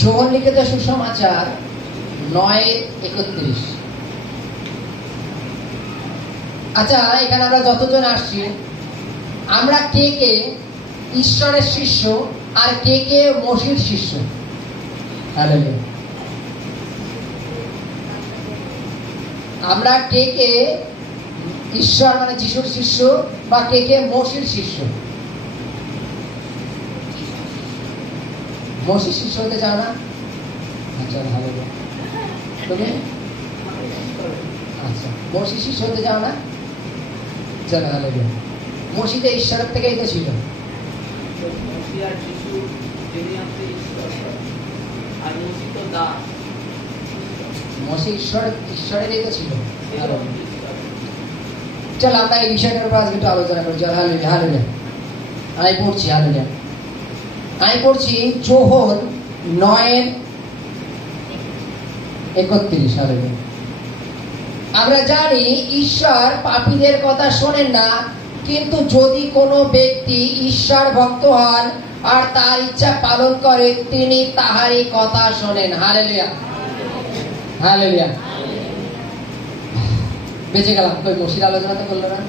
যোহন লিখিত সুসমাচার 9:31। আচ্ছা, এখানে আমরা যতজন আসছি, আমরা কে কে ঈশ্বরের শিষ্য আর কে কে মসির শিষ্য? হালেলুয়া। আমরা কে কে ঈশ্বর মানে যিশুর শিষ্য বা কে কে মসির শিষ্য? মসির শিষ্য হতে চাও না? আচ্ছা, হালেলুয়া। তুমি আচ্ছা, মসির শিষ্য হতে চাও না? চলো, হালেলুয়া। মসিতে ঈশ্বরের থেকেই তো ছিল। মসি ঈশ্বরেরই তো ছিল। চল আমরা এই বিষয়টার উপর আজকে একটু আলোচনা করি। চল, হালেলুয়া হালেলুয়া। আমি পড়ছি, হালেলুয়া। আমি পড়ছি যোহন 9:31। হালেলুয়া। আমরা জানি ঈশ্বর পাপীদের কথা শোনেন না, কিন্তু যদি কোনো ব্যক্তি ঈশ্বর ভক্ত হন আর তার ইচ্ছা পালন করে, তিনি তাহারই কথা শোনেন। Hallelujah hallelujah. বেঁচে গেলাম। কই মসির আলোচনা তো করলো না,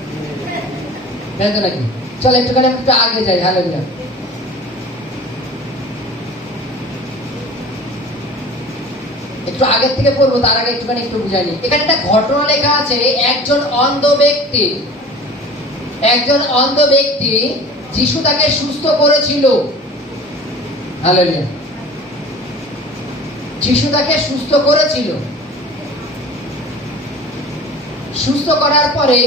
তাই তো নাকি? চল একটুখানি একটু আগে যাই। হালেলুয়া। একটু আগের থেকে বলবো, তার আগে একটুখানি একটু বুঝাইনি। এখানে একটা ঘটনা লেখা আছে। একজন অন্ধ ব্যক্তি যিশু তাকে সুস্থ করেছিল। হালেলুয়া। যিশু তাকে সুস্থ করেছিল। সুস্থ করার পরে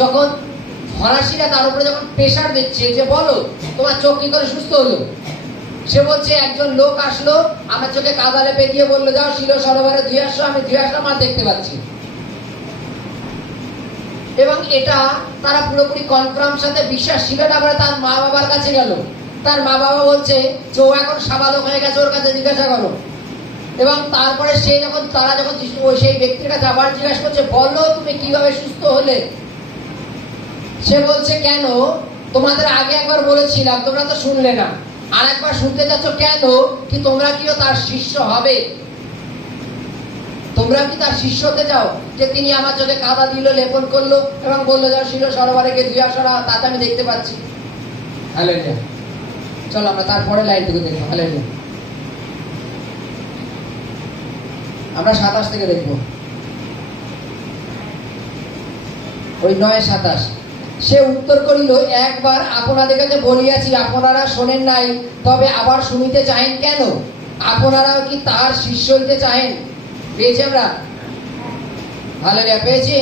যখন ফরাসিরা তার উপরে যখন প্রেসার দিচ্ছে যে বলো তোমার চোখ কি করে সুস্থ হলো, সে বলছে একজন লোক আসলো, আমার চোখে কাদা লেপে দিয়ে বললো যাও শিলো সরোবরে ধুয়ে আসো। আমি ধুয়ে আসলাম আর দেখতে পাচ্ছি। এবং এটা তারা পুরোপুরি কনফার্ম সাথে বিশ্বাস ছিল না বলে তার মা বাবার কাছে গেল। তার মা বাবা বলছে যে ও এখন সাবালক হয়ে গেছে, ওর কাছে জিজ্ঞাসা করো। এবং তারপরে তারা যখন সেই ব্যক্তির কাছে আবার জিজ্ঞাসা করছে বলো তুমি কিভাবে সুস্থ হলে, সে বলছে কেন তোমাদের আগে একবার বলেছিলাম তোমরা তো শুনলে না, আর একবার শুনতে যাচ্ছ কেন? কি তোমরা কিও তার শিষ্য হবে? তোমরা কি তার শিষ্য হতে চাও যে তিনি আমার চোখে কাদা দিল, লেপন করলো এবং বললো যাও শিল সরোবরে গিয়ে ধুয়ে আসো, তাতে আমি দেখতে পাচ্ছি। হালেলুয়া। চলো আমরা তারপরে লাইন থেকে দেখবো। হালেলুয়া। আমরা 27 থেকে দেখবো। ওই 9:27। সে উত্তর করিল, একবার আপনাদের কাছে বলিয়াছি আপনারা শোনেন নাই, তবে আবার শুনিতে চাহেন কেন? আপনারাও কি তার শিষ্য হইতে চাহেন? পেয়েছি আমরা? হালেলুয়া, পেয়েছি।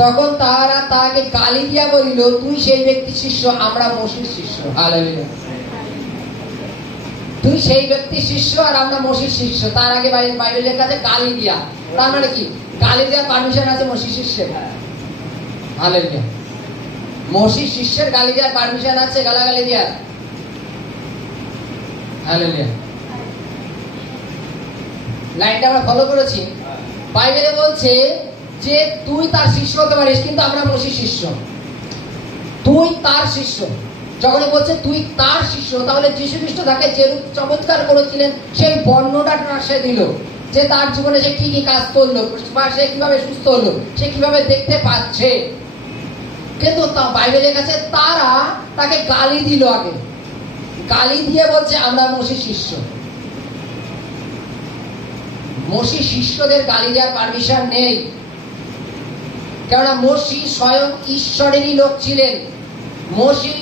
তখন তারা তাকে গালি দিয়া বলিল, তুই সেই ব্যক্তির শিষ্য, আমরা মসির শিষ্য। হালেলুয়া। তুই সেই ব্যক্তির শিষ্য আর আমরা মসির শিষ্য। তার আগে বাইবেলের কাছে গালি দিয়া, তার মানে কি? গালি দেওয়ার পারমিশন আছে মসির শিষ্যের? হালেলুয়া। মসির শিষ্যের গালি দেওয়ার পারমিশন আছে? গালাগালি দেওয়ার? হালেলুয়া। লাইনটা আমরা ফলো করেছি। বাইবেলে বলছে যে তুই তার শিষ্য হতে পারিস, কিন্তু আমরা মসির শিষ্য। তুই তার শিষ্য। যখন বলছে তুই তার শিষ্য, তাহলে যীশু খ্রিস্ট তাকে যেরূপ চমৎকার করেছিলেন সেই বর্ণনাটা সে দিল, যে তার জীবনে সে কি কি কাজ করলো বা সে কিভাবে সুস্থ হলো, সে কিভাবে দেখতে পাচ্ছে। কিন্তু বাইবেলের কাছে তারা তাকে গালি দিল। আগে গালি দিয়ে বলছে আমরা মসির শিষ্য। মসি শিষ্যদের গালি দেওয়ার পারমিশন নেই, কেননা মসি স্বয়ং ঈশ্বরেরই লোক ছিলেন। মসি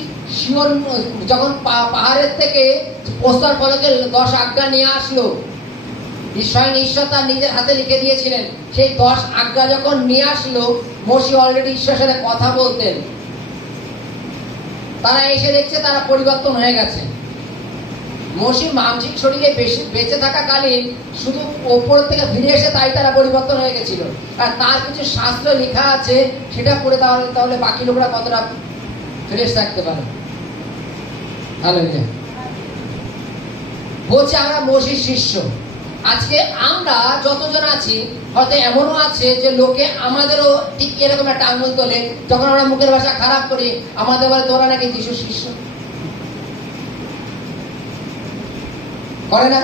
যখন পাহাড়ের থেকে প্রস্তর ফলকে 10 আজ্ঞা নিয়ে আসলো, স্বয়ং ঈশ্বর তার নিজের হাতে লিখে দিয়েছিলেন। সেই 10 আজ্ঞা যখন নিয়ে আসলো, মসি অলরেডি ঈশ্বরের সাথে কথা বলতেন। তারা এসে দেখছে তারা পরিবর্তন হয়ে গেছে। মসি মানসিক শরীরে বেঁচে থাকাকালীন শুধু ওপর থেকে ফিরে এসে তাই তারা পরিবর্তন হয়ে গেছিল। আর তার কিছু শাস্ত্র লেখা আছে, সেটা পড়ে তাহলে বাকি লোকরা কতটা ফ্রেশ থাকতে পারে। হালেলুয়া। বলছে আমরা মসির শিষ্য। আজকে আমরা যতজন আছি, হয়তো এমনও আছে যে লোকে আমাদেরও ঠিক এরকম একটা আঙুল তোলে যখন আমরা মুখের ভাষা খারাপ করি, আমাদের বলে তোরা নাকি যিশুর শিষ্য। করে না?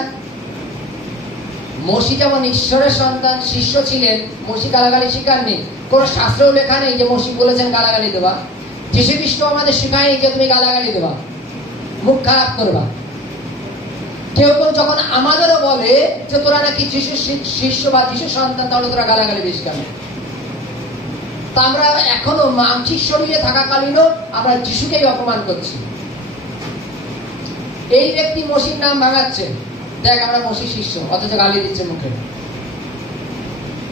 মসি যেমন ঈশ্বরের সন্তান, শিষ্য ছিলেন, মসি গালাগালি শিখাননি। কোন শাস্ত্রেও লেখা নেই যে মসি বলেছেন গালাগালি দেবা। যীশু খ্রিস্ট আমাদের শেখায়নি যে তুমি গালাগালি দেবা, মুখ খারাপ করবা। কেউ কেউ যখন আমাদেরও বলে যে তোরা নাকি যিশুর শিষ্য বা যিশুর সন্তান, তাহলে তোরা গালাগালি বেশি কেন? তা আমরা এখনো মানসিক শরীরে থাকাকালীনও আমরা যিশুকেই অপমান করছি। এই ব্যক্তি মসির নাম ভাঙাচ্ছে, দেখ আমরা মসির শিষ্য, অথচ গালি দিচ্ছে মুখে,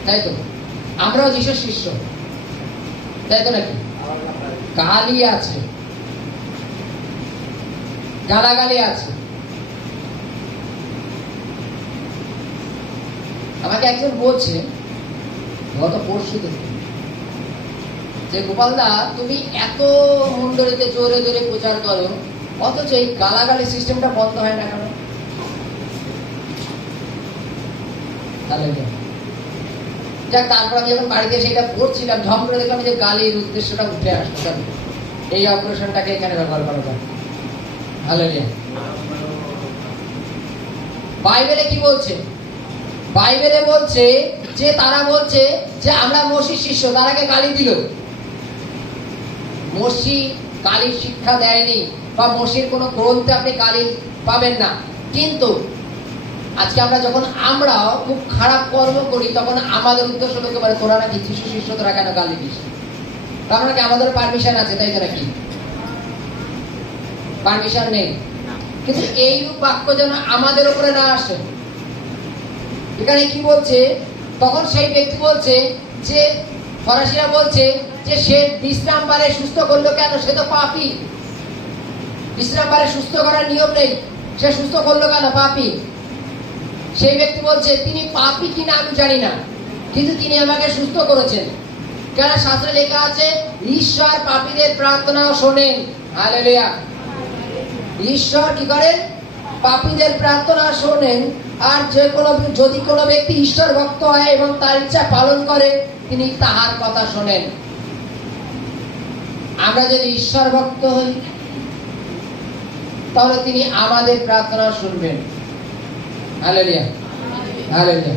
তাই তো? আমরাও যিশুর শিষ্য, তাই তো নাকি? গালি আছে, গালাগালি আছে। আমাকে একজন বলছে গত পরশু থেকে যে গোপালদা তুমি এত মন্ডলীতে জোরে জোরে প্রচার করো, অথচ এই গালাগালি সিস্টেমটা বন্ধ হয় না কেন? যাক, তারপর আমি যখন বাড়িতে সেটা পড়ছিলাম, ঝম করে দেখলাম যে গালির উদ্দেশ্যটা উঠে আসছে, এই অপারেশনটাকে এখানে ব্যবহার করা যায়। হালেলুয়া। বাইবেলে কি বলছে? বাইবেলে বলছে যে তারা বলছে যে আমরা মসির শিষ্য, তারাকে গালি দিল। মসি গালির শিক্ষা দেয়নি, বা মসির কোনো গ্রন্থে আপনি গালি পাবেন না। কিন্তু আজকে আমরা যখন আমরা খুব খারাপ কর্ম করি, তখন আমাদের উদ্দেশ্য হতে পারে তোরা নাকি যিশু শিষ্য, তোরা কেন গালি দিস? তার নাকি আমাদের পারমিশন আছে, তাই তো নাকি? পারমিশন নেই। কিন্তু এইরূপ বাক্য যেন আমাদের উপরে না আসে। এখানে কি বলছে? তখন সেই ব্যক্তি বলছে যে ফরাসিরা বলছে যে সে বিশ্রাম বারে সুস্থ করলো কেন? সে তো পাপী। বিশ্রাম বারে সুস্থ করার নিয়ম নেই, সে সুস্থ করলো কেন? পাপী। সেই ব্যক্তি বলছে তিনি পাপী কিনা আমি জানি না, কিন্তু তিনি আমাকে সুস্থ করেছেন। কেন? শাস্ত্রে লেখা আছে ঈশ্বর পাপীদের প্রার্থনা শোনেন। হালেলুয়া। ঈশ্বর কি করেন? পাপীদের প্রার্থনা শোনেন। আর যে যদি কোনো ব্যক্তি ঈশ্বর ভক্ত হয় এবং তার ইচ্ছা পালন করে, তিনি তাহার কথা শোনেন। আমরা যদি ঈশ্বর ভক্ত হই, তাহলে তিনি আমাদের প্রার্থনা শুনবেন। Hallelujah, hallelujah.